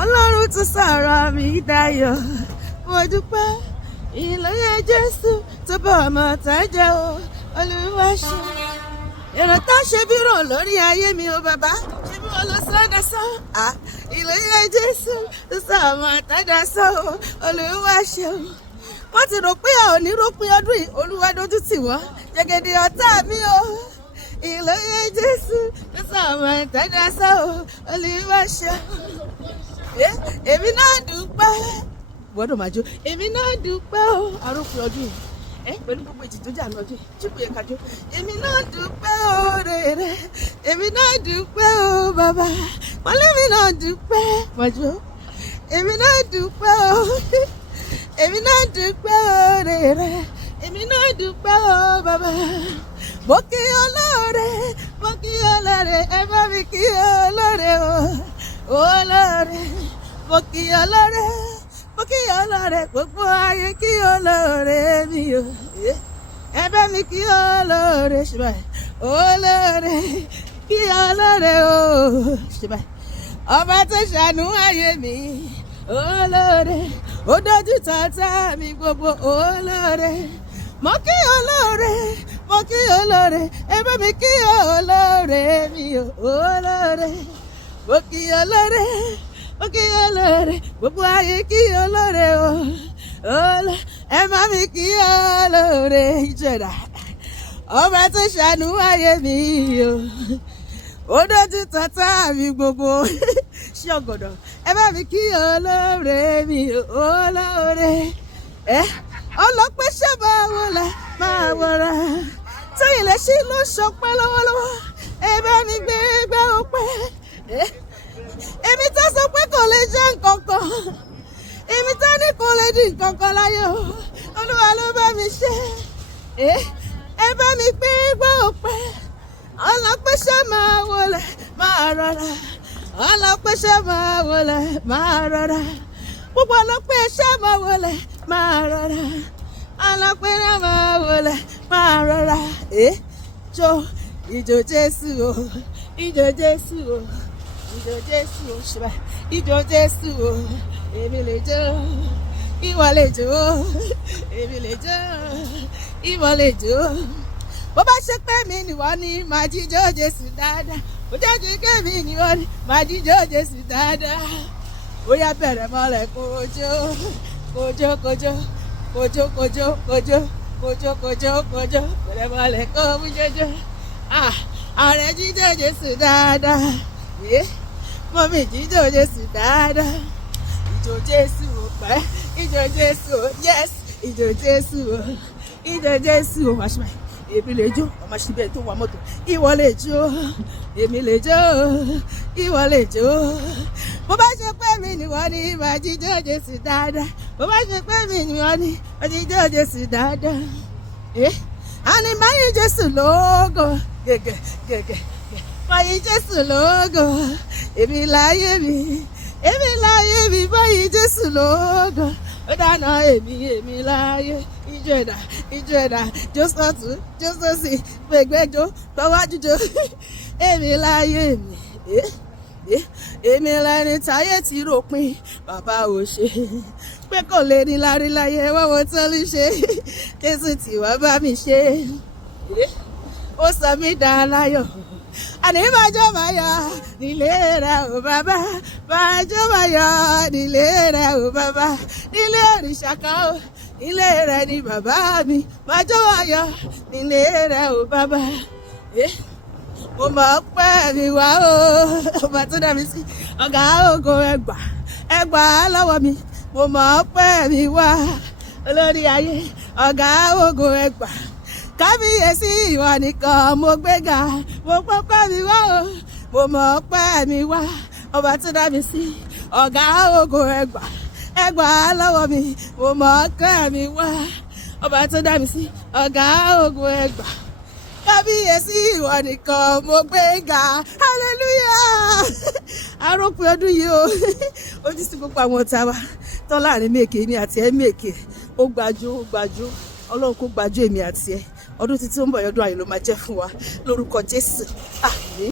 Olorun tún sọ̀rọ̀ mi dayo. Modupe ìlóye Jésù tó bá ọmọ tá jẹ́ o. Olúwa ṣe ìrántá ṣe bí rò lórí ayé mi o bàbá. Ṣé bí wọn lọ sọ́dọ̀ sọ́? Ìlóye Jésù tó sọ ọmọ tá jẹ́ sọ́ o. Olúwa ṣe o. Wọ́n ti rò pé a ò ní rópin ọdún yìí. Olúwa dojú tì wọ́n. Jẹ̀gẹ̀dẹ̀ ọ̀tá mi o. Ìlóye Jésù tó sọ ọmọ tá jẹ́ sọ́ o. Olúwa ṣe o. Èmi náà dúpẹ́ gbọ́dọ̀ máa jó. Èmi náà dúpẹ́ o àròpin ọdún yìí pẹ̀lú gbogbo èjì tó jà lọ́dún yìí tí kò yẹ ká jó. Èmi náà dúpẹ́ o rere. Èmi náà dúpẹ́ o bàbá. Mọ̀lẹ́mi náà dúpẹ́ mọ̀jọ́. Èmi náà dúpẹ́ o. Èmi náà dúpẹ́ o rere. Èmi náà dúpẹ́ o bàbá. Mo kí olóore, mo kí olóore, ẹ bá mi kí olóore o. Olóore, mo kí olóore, mo kí olóore, gbogbo ayé kí olóore mi o. Ẹ bá mi kí olóore ṣe báyìí. Olóore, kí olóore o ṣe báyìí. Ọba tó ṣàánú ayé mi. Olóore, ó dojú tọ̀tá mi gbogbo. Olóore, mo kí olóore, mo kí olóore, ẹ bá mi kí olóore mi o. Olóore, mo kí olóore, mo kí olóore, gbogbo ayé kí olóore o. Ẹ bá mi kí olóore ìjọba. Ọba tó ṣàánú ayé mi o. Ó dojú tọ̀tá mi gbogbo. Ṣé ọ̀gọ̀dọ̀? Ẹ bá mi kí olóore mi o. Olóore. Ọlọ́pẹ́ ṣẹ́bà wọlé máa wọra. Tóyìn lè ṣí ló ṣọpẹ́ lọ́wọ́lọ́wọ́. Ẹ bá mi gbé gbá ọpẹ́. Èmi tó sọ pé kò lè jẹ́ nǹkan kan. Èmi tó ní kò lè di nǹkan kan láyé o. Olúwa ló bá mi ṣe. Ẹ bá mi gbé gbá ọpẹ́. Ọlọ́pẹ́ ṣẹ́ máa wọlé máa rọra. Ọlọ́pẹ́ ṣẹ́ máa wọlé máa rọra. Gbogbo ọlọ́pẹ́ ṣẹ́ máa wọlé máa rọra. Ọlọ́pẹ́ náà máa wọlé máa rọra. Jó ìjó Jésù o. Ìjó Jésù o. Ìjó Jésù o ṣe báyìí. Ìjó Jésù o. Èmi lè jó. Ìwọ lè jó. Èmi lè jó. Ìwọ lè jó. Bó bá ṣe pé mi nìwọ ni màá jíjó Jésù dáadáa. Bó jẹ́ jí ké mi nìwọ ni màá jíjó Jésù dáadáa. Ó yá bẹ̀rẹ̀ mọ́lẹ̀ kójó kójó kójó kójó kójó kójó kójó kójó kójó bẹ̀rẹ̀ mọ́lẹ̀ kó mú jọjọ. Ààrẹ jíjó Jésù dáadáa. Mọ́mí jíjó Jésù dáadáa. Ìjó Jésù ò pẹ́. Ìjó Jésù ò yes. Ìjó Jésù ò. Ìjó Jésù ò máa ṣe báyìí. Èmi lè jó. Ọmọ ṣe bẹ́ẹ̀ tó wà mọ́tò. Ìwọ lè jó. Èmi lè jó. Ìwọ lè jó. Bó bá ṣe pé mi nìwọ ni màá jíjó Jésù dáadáa. Bó bá ṣe pé mi nìwọ ni màá jíjó Jésù dáadáa. Àní máa yí Jésù lógo. Gẹ̀gẹ̀ gẹ̀gẹ̀. Máa yí Jésù lógo. Èmi láyé mi. Èmi láyé mi máa yí Jésù lógo. Ó dáná èmi láyé. Ijó ẹ̀dá, jó sọ́tún, jó sósì, gbẹ̀gbẹ́jó, gbọ́wájú jó. Èmi láyé mi. Èmi lẹni táyé ti ròpin. Bàbá ò ṣe pé kò lè ní lárí láyé wọ́wọ́ tó lè ṣe. Jésù tí wàá bá mi ṣe. Ó sọ mí dá láyọ̀. Àní bàjọ́ máa yọ nílé rẹ̀ ò bàbá. Bàjọ́ máa yọ nílé rẹ̀ ò bàbá. Nílé òrìṣà kan ó. Nílé rẹ̀ ni bàbá mi. Bàjọ́ máa yọ nílé rẹ̀ ò bàbá. Mo mọ̀ pé mi wá o. Ọba tó dá mi sí. Ọ̀gá ògo ẹgbà lọ́wọ́ mi. Mo mọ̀ pé mi wá. Olórí ayé. Ọ̀gá ògo ẹgbà. Kábíyèsí ìwọ nìkan mo gbéga. Mo mọ̀ pé mi wá o. Mo mọ̀ pé mi wá. Ọba tó dá mi sí. Ọ̀gá ògo ẹgbà lọ́wọ́ mi. Mo mọ̀ pé mi wá. Ọba tó dá mi sí. Ọ̀gá ògo ẹgbà. Kábíyèsí ìwọ nìkan mo gbéga. Hallelujah. Àròpin ọdún yìí o. Ojú sí gbogbo àwọn ọ̀tá wa tán láàrin mèkè mi àti ẹ̀ mèkè. Ó gbàjú. Ọlọ́run kó gbàjú èmi àti ẹ̀. Ọdún títí ó ń bọ̀ yọdún ayọ̀ ló máa jẹ́ fún wa lórúkọ Jésù. Àmín.